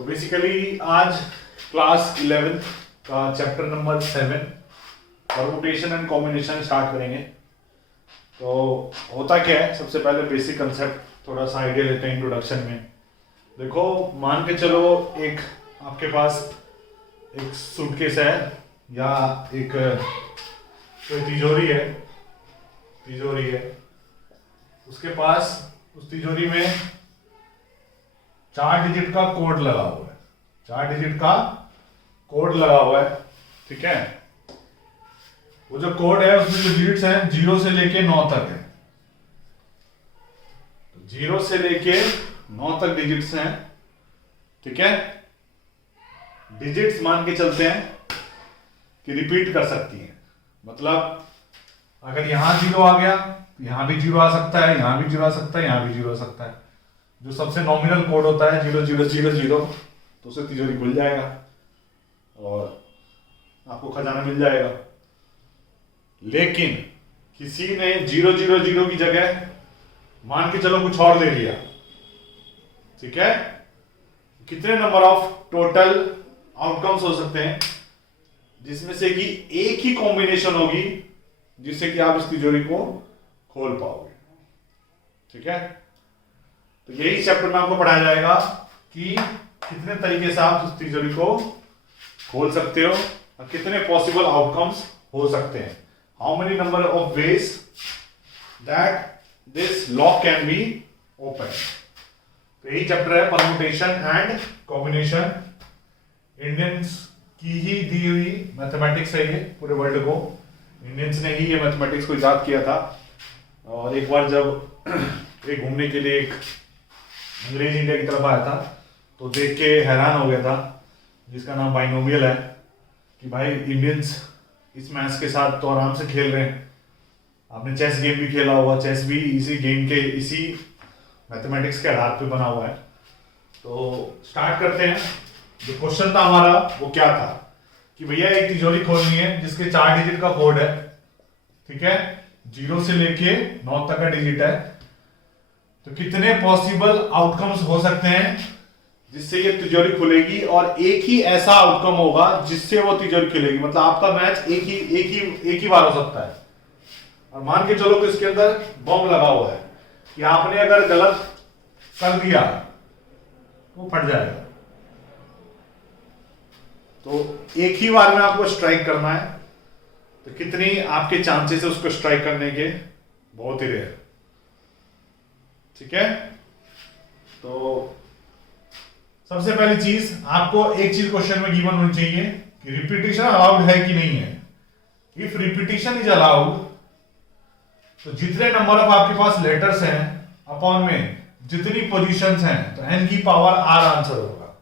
तो बेसिकली आज क्लास 11 का chapter number 7 permutation and combination start करेंगे। तो होता क्या है, सबसे पहले बेसिक कंसेप्ट थोड़ा सा आइडिया लेते हैं इंट्रोडक्शन में। देखो, मान के चलो एक आपके पास एक सूटकेस है या एक कोई तिजोरी है। उसके पास उस तिजोरी में 4 डिजिट का कोड लगा हुआ है। 4 डिजिट का कोड लगा हुआ है, ठीक है। वो जो कोड है उसमें जो डिजिट्स हैं 0 से लेके 9 तक है। 0 से लेके 9 तक डिजिट्स हैं, ठीक है। डिजिट्स मान के चलते हैं कि रिपीट कर सकती हैं। मतलब अगर यहां 0 आ गया तो यहां भी 0 आ सकता है, यहां भी 0 आ सकता है, यहां भी 0 आ सकता है। जो सबसे नॉमिनल कोड होता है 0000, तो उसे तिजोरी खुल जाएगा और आपको खजाना मिल जाएगा। लेकिन किसी ने 000 की जगह मान के चलो कुछ और ले लिया, ठीक है। कितने नंबर ऑफ टोटल आउटकम्स हो सकते हैं जिसमें से कि एक ही कॉम्बिनेशन होगी जिससे कि आप इस तिजोरी को खोल पाओगे, ठीक है। तो यही चैप्टर में आपको पढ़ाया जाएगा कि कितने तरीके से आप इस तिजोरी को खोल सकते हो और कितने पॉसिबल आउटकम्स हो सकते हैं। How many number of ways that this lock can be open. तो यही चैप्टर है परमुटेशन एंड कॉम्बिनेशन। इंडियंस की ही दी हुई मैथमेटिक्स है ये पूरे वर्ल्ड को। इंडियंस ने ही ये मैथमेटिक्स को इजाद किया था। और एक बार जब एक घूमने के लिए एक अंग्रेज इंडिया की तरफ आया था तो देख के हैरान हो गया था, जिसका नाम बाइनोमियल है, कि भाई इंडियंस इस मैथ्स के साथ तो आराम से खेल रहे हैं। आपने चेस गेम भी खेला होगा, चेस भी इसी गेम के इसी मैथमेटिक्स के आधार पे बना हुआ है। तो स्टार्ट करते हैं। जो क्वेश्चन था हमारा वो क्या था कि भैया एक तिजोरी खोलनी है जिसके 4 डिजिट का कोड है, ठीक है। 0 से लेके 9 तक का डिजिट है। तो कितने पॉसिबल आउटकम्स हो सकते हैं जिससे ये तिजोरी खुलेगी, और एक ही ऐसा आउटकम होगा जिससे वो तिजोरी खुलेगी। मतलब आपका मैच एक ही बार हो सकता है। और मान के चलो कि इसके अंदर बम लगा हुआ है कि आपने अगर गलत कर दिया तो फट जाएगा। तो एक ही बार में आपको स्ट्राइक करना है। तो कितनी आपके चांसेस है उसको स्ट्राइक करने के? बहुत ही रेयर, ठीक है। तो सबसे पहली चीज, आपको एक चीज क्वेश्चन में गिवन होनी चाहिए कि रिपीटिशन अलाउड है कि नहीं है। इफ रिपीटिशन इज अलाउड, तो जितने नंबर ऑफ आपके पास लेटर्स हैं अपॉन में जितनी पोजीशंस हैं, तो n की पावर r आंसर होगा।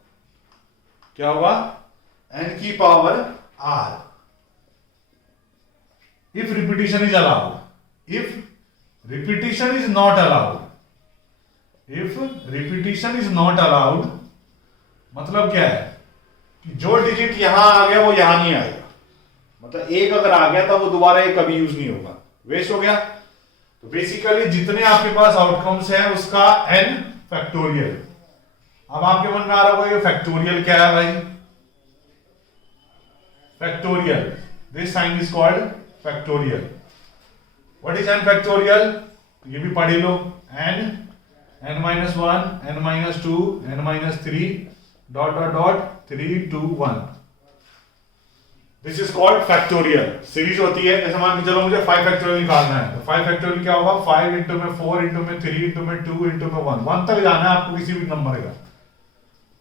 क्या होगा? n की power r। If repetition is allowed. If repetition is not allowed, if repetition is not allowed मतलब क्या है कि जो डिजिट यहां आ गया वो यहां नहीं आएगा। मतलब एक अगर आ गया तो वो दोबारा एक कभी यूज नहीं होगा, वेस्ट हो गया। तो बेसिकली जितने आपके पास आउटकम्स हैं उसका n फैक्टोरियल। अब आपके मन में आ रहा होगा ये फैक्टोरियल क्या है भाई? Factorial, this sign is called factorial. What is n factorial? ये भी पढ़ लो। n -1, n-2, n-3 ... 3 to 1। This is called factorial. Series होती है, जैसे मान के चलो मुझे 5 फैक्टोरियल निकालना है, तो 5 फैक्टोरियल क्या होगा? 5 इंटू में 4 इंटू में 3 इंटू में 2 इंटू में 1 तक जाना है आपको किसी भी नंबर का।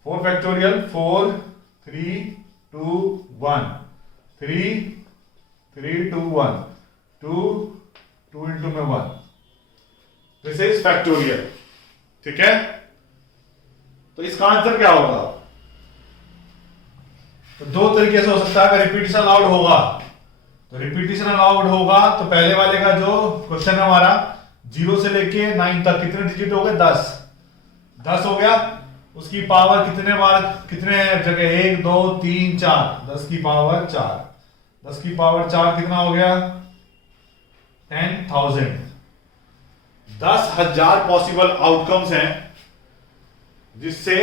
4 फैक्टोरियल 4 3 2 1 3 3 2 1 2 2 इंटू में 1। दिस इज फैक्टोरियल, ठीक है। तो इसका आंसर क्या होगा? तो दो तरीके से हो सकता है। अगर रिपीटिशन अलाउड होगा तो रिपीटिशन अलाउड होगा तो पहले वाले का जो क्वेश्चन है हमारा 0 से लेके 9 तक कितने डिजिट हो गए? 10 हो गया। उसकी पावर कितने बार, कितने जगह? 1 2 3 4, 10 की पावर 4। 10 की पावर 4 कितना हो गया? 10,000। 10,000 पॉसिबल आउटकम्स हैं जिससे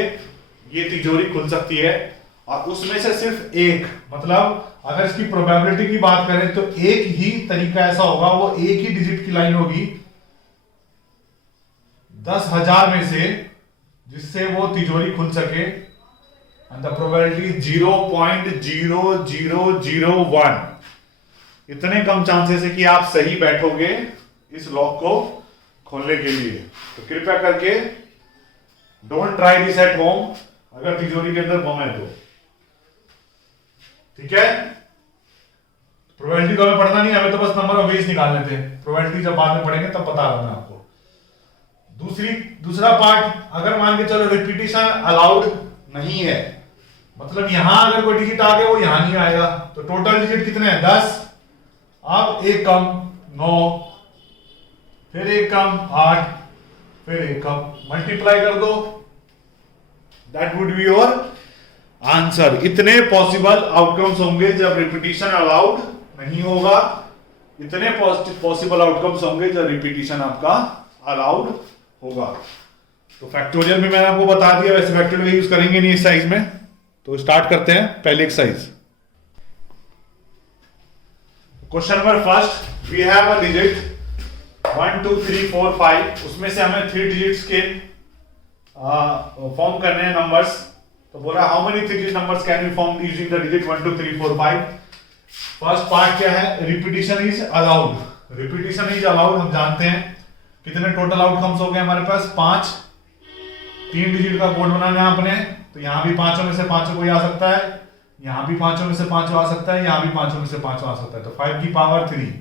ये तिजोरी खुल सकती है, और उसमें से सिर्फ एक, मतलब अगर इसकी प्रोबेबिलिटी की बात करें तो एक ही तरीका ऐसा होगा, वो एक ही डिजिट की लाइन होगी 10,000 में से जिससे वो तिजोरी खुल सके, एंड द प्रोबेबिलिटी 0.0001। इतने कम चांसेस है कि आप सही बैठोगे इस लॉक को खोलने के लिए। तो कृपया करके don't try this at home, अगर तिजोरी के अंदर बम है तो। ठीक है, प्रोबेबिलिटी तो हमें पढ़ना नहीं, हमें तो बस नंबर ऑफ वेज निकालने थे। प्रोबेबिलिटी जब बाद में पढ़ेंगे तब बता रहा हूं मैं आपको। दूसरा पार्ट, अगर मान के चलो रिपीटिशन अलाउड नहीं है, मतलब यहां अगर कोई डिजिट आ गया वो यहां नहीं आएगा, तो टोटल डिजिट कितने हैं 10, अब एक कम 9, फिर एक कम 8, फिर एक कम, मल्टीप्लाई कर दो, that would be your answer. इतने पॉसिबल आउटकम्स होंगे जब रिपीटिशन अलाउड नहीं होगा, इतने पॉसिबल आउटकम्स होंगे जब रिपीटिशन आपका अलाउड होगा। तो फैक्टोरियल में मैंने आपको बता दिया, वैसे फैक्टोरियल यूज करेंगे नहीं एक्सरसाइज में। तो स्टार्ट करते हैं पहले exercise. Question number first, we have a digit 1 2 3 4 5, उसमें से हमें 3 डिजिट्स के फॉर्म करने हैं नंबर्स। तो बोला how many 3 digit numbers can be form using the digit 1 2 3 4 5। First part क्या है, repetition is allowed. Repetition is allowed हम जानते हैं। कितने टोटल आउटकम्स हो गए हमारे पास 5, 3 डिजिट का कोड बनाना है आपने, तो यहां भी पांचों में से पांचों कोई आ सकता है, यहां भी पांचों में से पांचों आ सकता है, यहां भी पांचों में से पांचों आ सकता है, तो 5 की पावर 3।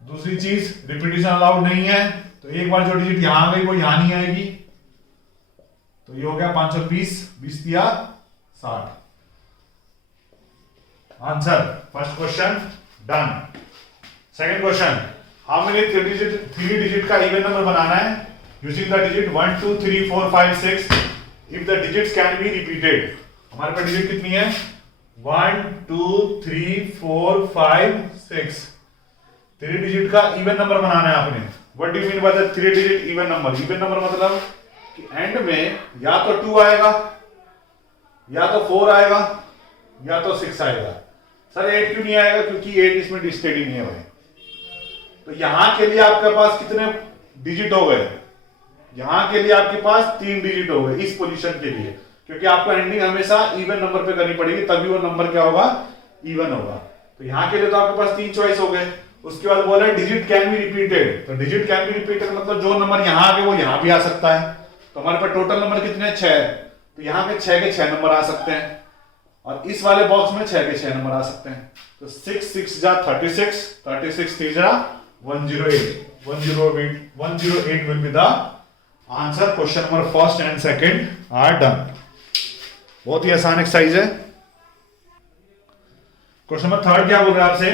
दूसरी चीज, रिपीटिशन अलाउड नहीं है, तो एक बार जो डिजिट यहां आ गई वो यहां नहीं आएगी, तो ये हो गया 520, 20 दिया 60। Answer first question done. Second question, how many 3 digit का इवन नंबर बनाना है using the digit 1 2 3 4 5 6 if the digits can be repeated. हमारे पास डिजिट कितनी है 1 2 3 4 5 6, 3 डिजिट का इवन नंबर बनाना है आपने। What do you mean by the 3 digit even number? Even number मतलब कि एंड में या तो 2 आएगा, या तो 4 आएगा, या तो 6 आएगा। सर 8 क्यों नहीं आएगा? क्योंकि 8 इसमें डिस्टेड ही नहीं है भाई। तो यहां के लिए आपके पास कितने डिजिट हो गए? यहां के लिए आपके पास 3 डिजिट हो गए इस पोजीशन के लिए, क्योंकि आपको एंडिंग हमेशा इवन नंबर पे करनी पड़ेगी, तभी वो नंबर क्या होगा, इवन होगा। तो यहां के लिए तो आपके पास 3 चॉइस हो गए। उसके बाद बोला डिजिट कैन बी रिपीटेड, तो डिजिट कैन बी रिपीटेड मतलब जो नंबर यहां आ गए वो यहां भी आ सकता है। तो हमारे पास टोटल नंबर कितने 6, तो यहां पे 6 के 6 नंबर आ सकते हैं, और इस वाले बॉक्स में 6 के 6 नंबर आ सकते हैं। तो 6 6 जा 36, 36 3 जा 108, 108 will be the answer. Question number first and second are done. बहुत ही आसान एक्सरसाइज है। क्वेश्चन नंबर थर्ड क्या बोल रहा है आपसे,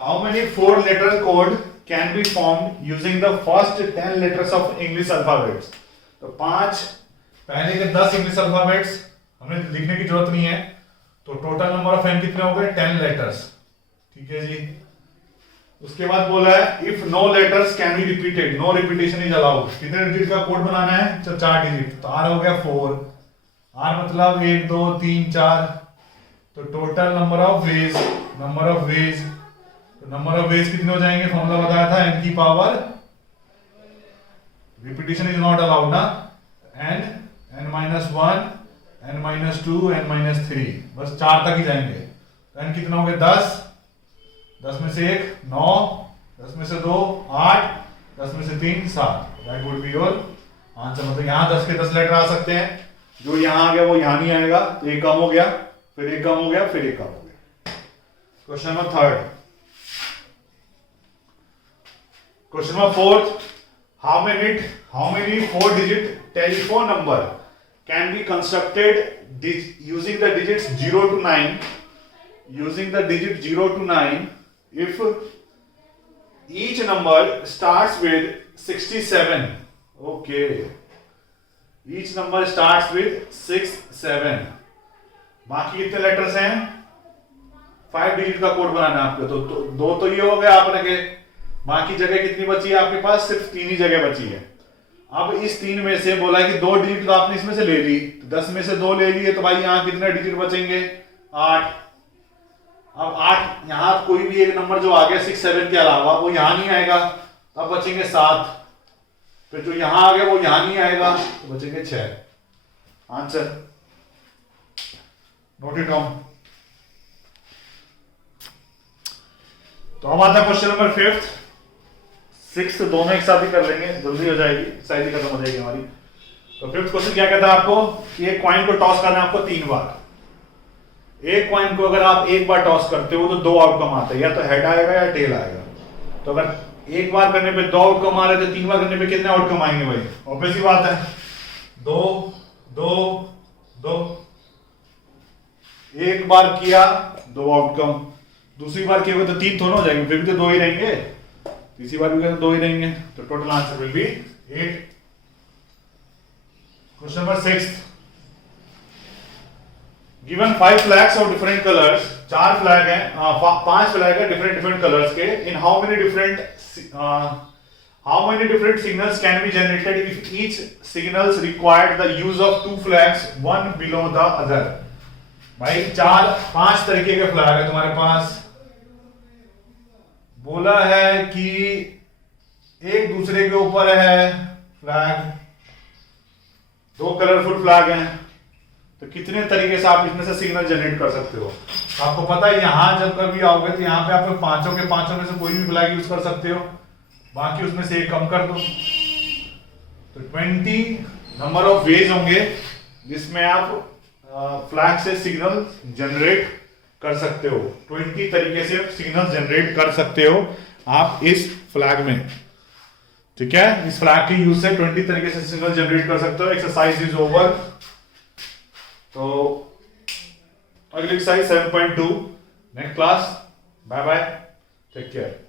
how many 4 letter code can be formed using the first 10 letters of English alphabets. तो 5 पहले के 10 इंग्लिश अल्फाबेट्स हमें लिखने की जरूरत नहीं है, तो टोटल नंबर ऑफ एन कितने हो गए 10 लेटर्स। ठीक है जी। उसके बाद बोला है if no letters can be repeated, no repetition is allowed. कितने डिजिट का कोड बनाना है? तो 4 डिजिट, तो आर हो गया 4, आर मतलब 1 2 3 4, तो टोटल नंबर ऑफ वेज, तो नंबर ऑफ वेज कितने हो जाएंगे? फॉर्मूला बताया था n की power, repetition is not allowed ना, n -1 n -2 n -3, बस 4 तक ही जाएंगे। तो n कितना हो गया 10, 10 में से 1 9, 10 में से 2 8, 10 में से 3 7, that would be your answer. मतलब यहां 10 के 10 लेटर आ सकते हैं, जो यहां आ गया वो यहां नहीं आएगा, तो एक कम हो गया, फिर एक कम हो गया, फिर एक कम हो गया। Question number third. Question number fourth, how many 4 digit telephone number can be constructed using the digits 0 to 9, using the digit 0 to 9 if each number starts with 67. Okay, each number starts with 6 7। बाकी कितने letters हैं? 5 digit का code बनाना है आपको, तो 2 तो ये हो गया आपने के, बाकी जगह कितनी बची है आपके पास? सिर्फ 3 ही जगह बची है। अब इस 3 में से बोला है कि 2 डिजिट तो आपने इसमें से ले ली, 10 में से 2 ले लिए, तो भाई यहाँ कितने डिजिट बचेंगे? 8। अब 8 यहाँ कोई भी एक नंबर जो आ गया 6 7 के अलावा वो यहाँ नहीं आएगा, अब बचेंगे 7। फिर जो यहाँ आ गया वो यहाँ नहीं आएगा, तो बचेंगे 6। Answer note it down. तो हम आता है क्वेश्चन नंबर 5th 6th दोनों एक साथ ही कर लेंगे, जल्दी हो जाएगी, साइज खत्म हो जाएगी हमारी। तो 5th क्वेश्चन क्या कहता है आपको कि एक कॉइन को टॉस करना है आपको 3 बार। एक कॉइन को अगर आप एक बार टॉस करते हो तो 2 आउटकम आते हैं, या तो हेड आएगा या टेल आएगा। तो अगर एक बार करने पे 2 आउटकम आ रहे थे, 3 बार करने पे कितने आउटकम आएंगे भाई? ऑब्वियस सी बात है 2 2 2। एक बार किया 2 आउटकम, दूसरी बार किया तो 3 थोड़ा हो जाएंगे, फिर भी तो 2 ही रहेंगे, तीसरी बार भी तो 2 ही रहेंगे। तो total answer will be 8। Question number 6, given 5 flags of different colours, 4 flag हैं, 5 फ्लैग है डिफरेंट कलर्स के। In how many different signals can be generated if each signals required the use of 2 flags one below the other. भाई 5 तरीके के flag है तुम्हारे पास, बोला है कि एक दूसरे के ऊपर है फ्लैग, 2 कलरफुल फ्लैग हैं, तो कितने तरीके से आप इसमें से सिग्नल जनरेट कर सकते हो? आपको पता है यहां जब कभी आओगे तो यहां पे आप पांचों के पांचों में से कोई भी फ्लैग यूज कर सकते हो, बाकी उसमें से एक कम कर दो। तो 20 नंबर ऑफ वेज होंगे जिसमें आप फ्लैग से सिग्नल जनरेट कर सकते हो। 20 तरीके से सिग्नल जनरेट कर सकते हो आप इस फ्लैग में, ठीक है? इस फ्लैग के यूज से 20 तरीके से सिग्नल जनरेट कर सकते हो। Exercise is over. तो अगली exercise 7.2 next class. Bye bye, take care.